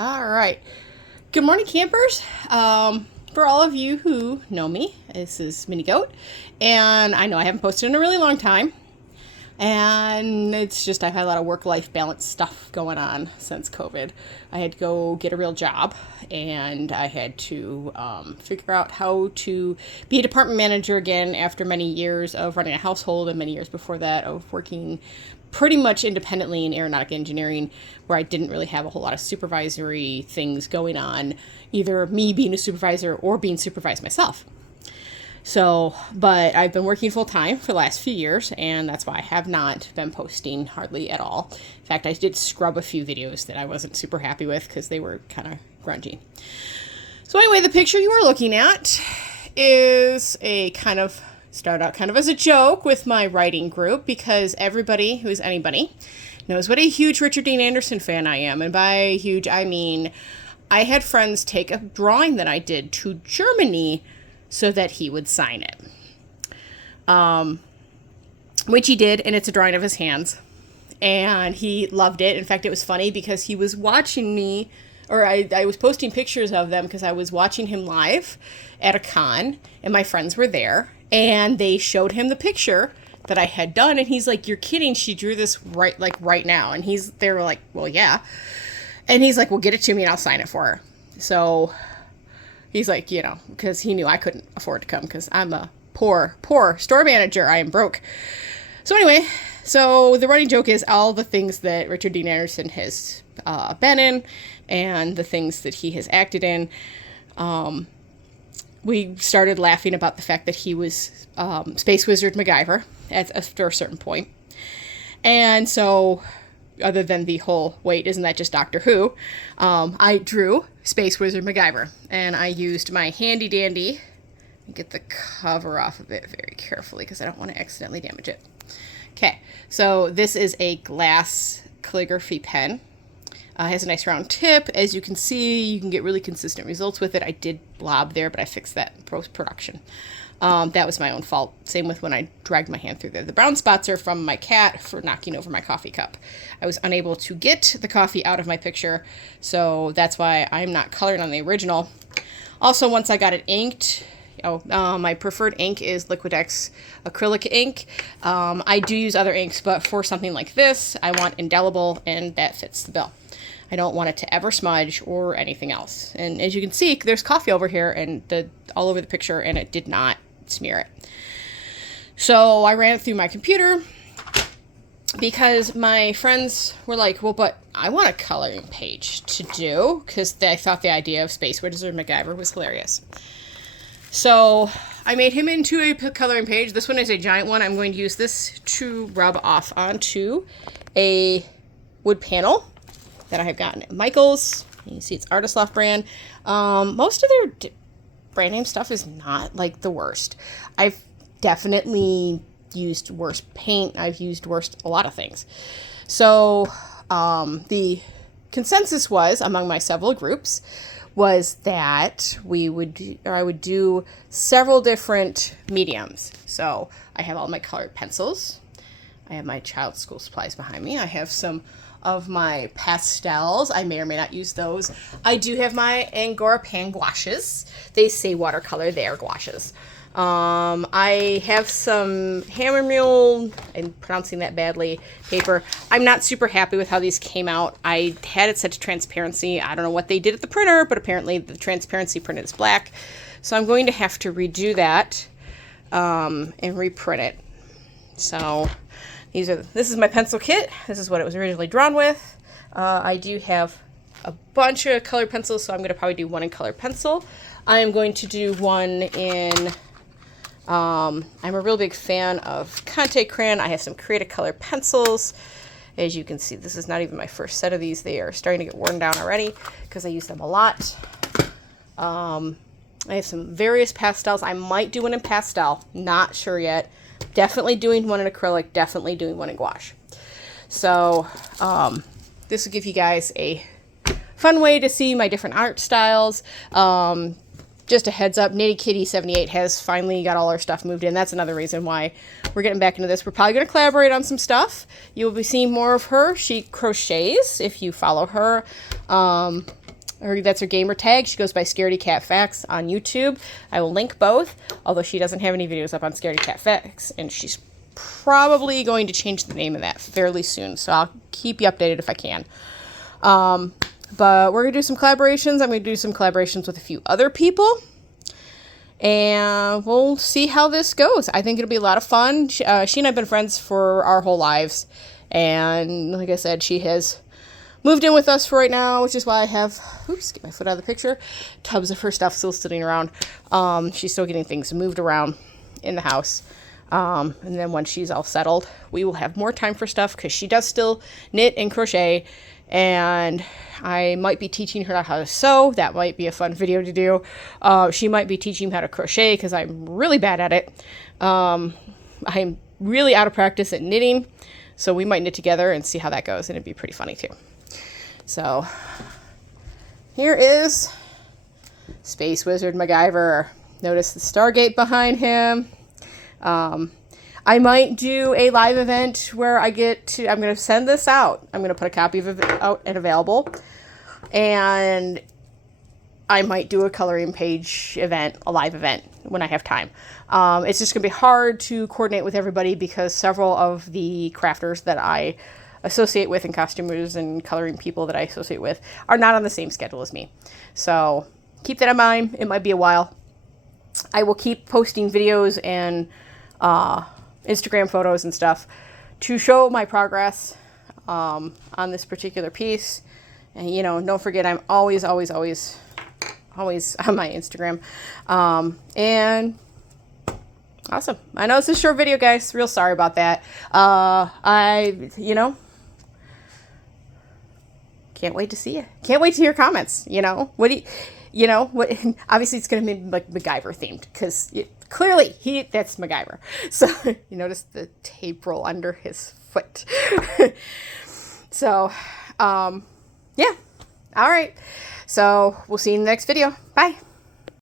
All right. Good morning, campers. For all of you who know me, this is Minnie Goat, and I know I haven't posted in a really long time, and it's just I've had a lot of work-life balance stuff going on since COVID. I had to go get a real job, and I had to figure out how to be a department manager again after many years of running a household and many years before that of working pretty much independently in aeronautic engineering, where I didn't really have a whole lot of supervisory things going on, either me being a supervisor or being supervised myself. So, but I've been working full time for the last few years, and that's why I have not been posting hardly at all. In fact, I did scrub a few videos that I wasn't super happy with because they were kind of grungy. So anyway, the picture you are looking at is a start out kind of as a joke with my writing group, because everybody who's anybody knows what a huge Richard Dean Anderson fan I am. And by huge, I mean I had friends take a drawing that I did to Germany so that he would sign it. Which he did, and it's a drawing of his hands. And he loved it. In fact, it was funny because he was watching me, or I was posting pictures of them because I was watching him live at a con, and my friends were there. And they showed him the picture that I had done, and he's like, "You're kidding, she drew this right now." And they were like, "Well, yeah." And he's like, "Well, get it to me and I'll sign it for her." So he's like, because he knew I couldn't afford to come because I'm a poor store manager. I am broke. So anyway, so the running joke is all the things that Richard Dean Anderson has been in and the things that he has acted in. We started laughing about the fact that he was Space Wizard MacGyver after a certain point. And so, other than the whole, wait, isn't that just Doctor Who? I drew Space Wizard MacGyver. And I used my handy dandy. Get the cover off of it very carefully because I don't want to accidentally damage it. Okay, so this is a glass calligraphy pen. It has a nice round tip. As you can see, you can get really consistent results with it. I did blob there, but I fixed that in post-production. That was my own fault. Same with when I dragged my hand through there. The brown spots are from my cat for knocking over my coffee cup. I was unable to get the coffee out of my picture, so that's why I'm not colored on the original. Also, once I got it inked, my preferred ink is Liquitex acrylic ink. I do use other inks, but for something like this, I want indelible, and that fits the bill. I don't want it to ever smudge or anything else. And as you can see, there's coffee over here and all over the picture, and it did not smear it. So I ran it through my computer because my friends were like, well, but I want a coloring page to do, because they thought the idea of Space Wizard MacGyver was hilarious. So I made him into a coloring page. This one is a giant one. I'm going to use this to rub off onto a wood panel that I have gotten at Michael's. You can see it's Artist Loft brand. Most of their brand name stuff is not like the worst. I've definitely used worse paint. I've used worse a lot of things. So the consensus was among my several groups was that I would do several different mediums. So I have all my colored pencils. I have my child's school supplies behind me. I have some of my pastels. I may or may not use those. I do have my Angora pan gouaches. They say watercolor, they are gouaches. I have some Hammer Mule, I'm pronouncing that badly, paper. I'm not super happy with how these came out. I had it set to transparency. I don't know what they did at the printer, but apparently the transparency printed is black. So I'm going to have to redo that and reprint it. So this is my pencil kit. This is what it was originally drawn with. I do have a bunch of colored pencils, so I'm going to probably do one in colored pencil. I am going to do one in, I'm a real big fan of Conte crayon. I have some Create a Color pencils. As you can see, this is not even my first set of these. They are starting to get worn down already because I use them a lot. I have some various pastels. I might do one in pastel. Not sure yet. Definitely doing one in acrylic, definitely doing one in gouache. So this will give you guys a fun way to see my different art styles. Just a heads up, Nitty Kitty 78 has finally got all our stuff moved in. That's another reason why we're getting back into this. We're probably going to collaborate on some stuff. You will be seeing more of her. She crochets if you follow her. That's her gamer tag. She goes by scardycatfacts on YouTube. I will link both, although she doesn't have any videos up on scardycatfacts, and she's probably going to change the name of that fairly soon, so I'll keep you updated if I can. But we're going to do some collaborations. I'm going to do some collaborations with a few other people, and we'll see how this goes. I think it'll be a lot of fun. She and I have been friends for our whole lives, and like I said, she has moved in with us for right now, which is why I have, get my foot out of the picture, tubs of her stuff still sitting around. She's still getting things moved around in the house. And then once she's all settled, we will have more time for stuff, because she does still knit and crochet, and I might be teaching her how to sew. That might be a fun video to do. She might be teaching me how to crochet, because I'm really bad at it. I'm really out of practice at knitting, so we might knit together and see how that goes, and it'd be pretty funny too. So here is Space Wizard MacGyver. Notice the Stargate behind him. I might do a live event where I'm going to send this out. I'm going to put a copy of it out and available. And I might do a coloring page event, a live event, when I have time. It's just going to be hard to coordinate with everybody, because several of the crafters that I associate with, and costumers and coloring people that I associate with, are not on the same schedule as me. So keep that in mind. It might be a while. I will keep posting videos and Instagram photos and stuff to show my progress on this particular piece. And, don't forget, I'm always on my Instagram. And awesome. I know it's a short video, guys. Real sorry about that. Can't wait to see you. Can't wait to hear comments. What do what? Obviously, it's going to be like MacGyver themed, because clearly that's MacGyver. So you notice the tape roll under his foot. So, yeah. All right. So we'll see you in the next video. Bye.